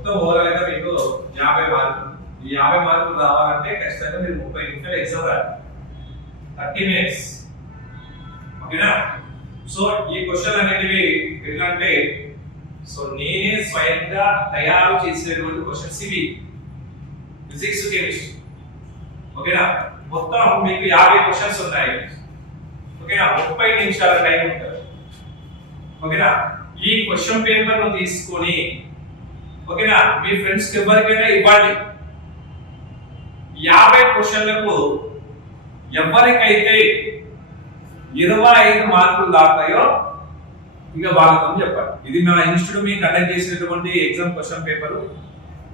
మొత్తం ఓవరాల్ గా మీకు 50 మార్కులు. ఈ 50 మార్కులు రావాలంటే ఖచ్చితంగా మీరు 30 నిమిషాలు ఎగ్జామ్ రాయాలి. 30 మినిట్స్. ఓకేనా? సో ఈ క్వశ్చన్ అనేవి ఎట్లా అంటే సో నేనే స్వయంగా తయారు చేసినటువంటి క్వశ్చన్స్ ఇవి. Physics chemistry. ఓకేనా? మొత్తం మీకు 50 క్వశ్చన్స్ ఉన్నాయి. ఓకేనా? 30 నిమిషాల టైం ఉంటుంది. ఓకేనా? ఈ క్వశ్చన్ పేపర్ ను తీసుకొని ఓకేనా మీ ఫ్రెండ్స్ కి ఎవరికైనా ఇవ్వండి. 50 క్వశ్చన్లకు ఎవరికైతే 25 మార్కులు దాటాయో ఇక వాళ్ళతో చెప్పాలి. ఇది మన ఇన్స్టిట్యూట్ మీ కండక్ట్ చేసినటువంటి ఎగ్జామ్ క్వశ్చన్ పేపర్.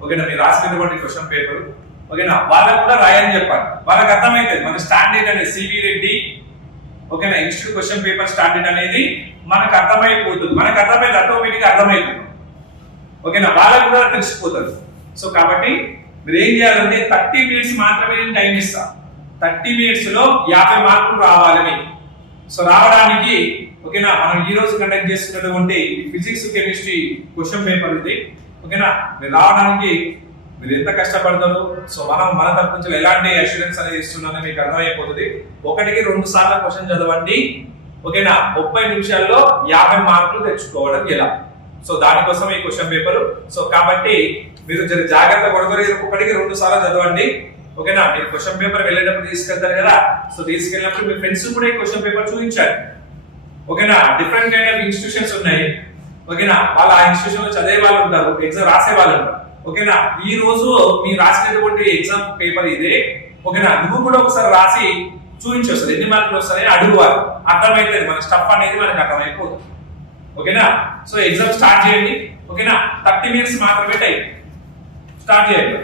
ఓకేనా? మీరు రాసినటువంటి క్వశ్చన్ పేపర్. ఓకేనా? వాళ్ళకు కూడా రాయని చెప్పాలి. వాళ్ళకి అర్థమైతుంది మన స్టాండర్డ్ అనేది సివి రెడ్డి. ఓకేనా? ఇన్స్టిట్యూట్ క్వశ్చన్ పేపర్ స్టాండర్డ్ అనేది మనకు అర్థమైపోతుంది. మనకు అర్థమైతే ఆటోమేటిక్ అర్థమవుతుంది. ఓకేనా? వాళ్ళకు కూడా తెలిసిపోతుంది. సో కాబట్టి మీరు ఏం చేయాలంటే 30 మినిట్స్ మాత్రమే నేను టైం ఇస్తా. 30 మినిట్స్ లో 50 మార్కులు రావాలి. సో రావడానికి ఓకేనా మనం ఈ రోజు కండక్ట్ చేస్తున్నటువంటి ఫిజిక్స్ కెమిస్ట్రీ క్వశ్చన్ పేపర్ ఇది. ఓకేనా? మీరు రావడానికి మీరు ఎంత కష్టపడతారు. సో మన తరపు నుంచి ఎలాంటి అష్యూరెన్స్ అనేది ఇస్తున్నానో మీకు అర్థమైపోతుంది. 1కి 2 సార్లు క్వశ్చన్ చదవండి. ఓకేనా? 30 నిమిషాల్లో 50 మార్కులు తెచ్చుకోవడం ఎలా? సో దానికోసం ఈ క్వశ్చన్ పేపర్. సో కాబట్టి మీరు జాగ్రత్త పడుకొని 1కి 2 సార్లు చదవండి. ఓకేనా? మీరు క్వశ్చన్ పేపర్ వెళ్ళేటప్పుడు తీసుకెళ్తారు కదా. సో తీసుకెళ్ళినప్పుడు మీ ఫ్రెండ్స్ కూడా ఈ క్వశ్చన్ పేపర్ చూపించాలి. ఓకేనా? డిఫరెంట్ కైండ్ ఆఫ్ ఇన్స్టిట్యూషన్స్ ఉన్నాయి. ఓకేనా? వాళ్ళ ఆ ఇన్స్టిట్యూషన్ లో చదివే వాళ్ళు ఉంటారు, ఎగ్జామ్ రాసే వాళ్ళు ఉంటారు. ఓకేనా? ఈ రోజు మీరు రాసినటువంటి ఎగ్జామ్ పేపర్ ఇదే. ఓకేనా? నువ్వు కూడా ఒకసారి రాసి చూపించవచ్చు. ఎన్ని మార్కులు వస్తాయని అడుగువారు. అర్థమైతే మన స్టఫ్ అనేది మనకు అర్థమైపోతుంది. ఓకేనా? సో ఎగ్జామ్ స్టార్ట్ చేయండి. ఓకేనా? 30 మినిట్స్ మాత్రమే టైం. స్టార్ట్ చేయండి.